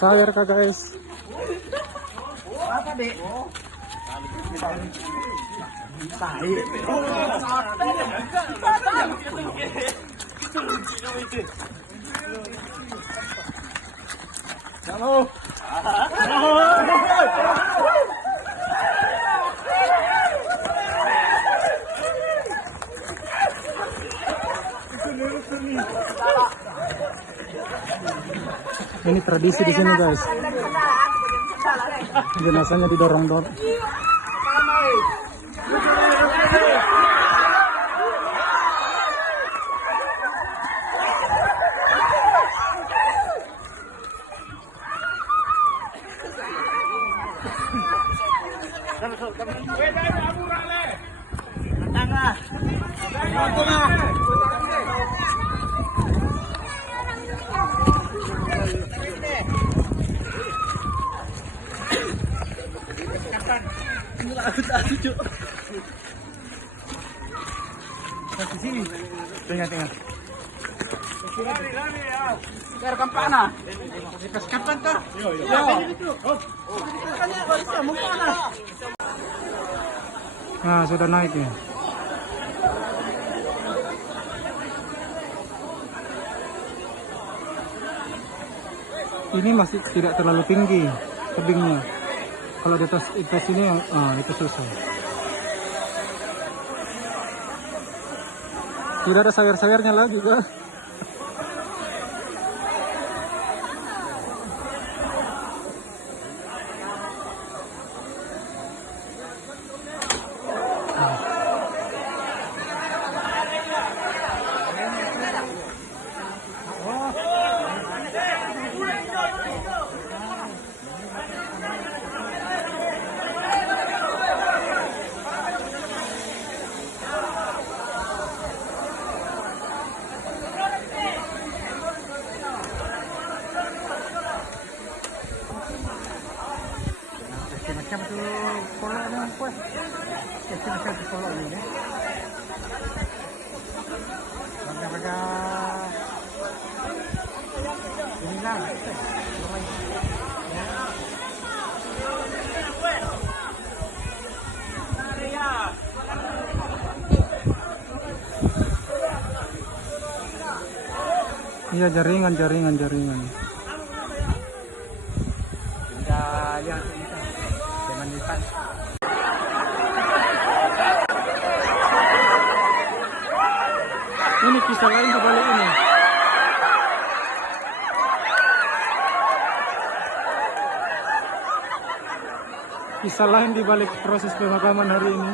Sawer kak guys. Apa dek? Tai. Halo. Ini tradisi di sini guys. Jenazahnya didorong-dorong. Sini. Tengah. Biar kampana. Kapan tuh? Yo. Nah, sudah naik ya. Ini masih tidak terlalu tinggi tebingnya. Kalau di atas ini, itu susah. Tidak ada sawer-sawernya lagi kan? Macam tu kolak ni kuat. Macam tu kolak ni. Pada inilah. Iya, jaringan. Ini kisah lain kebalik ini. Kisah lain di balik proses pemakaman hari ini.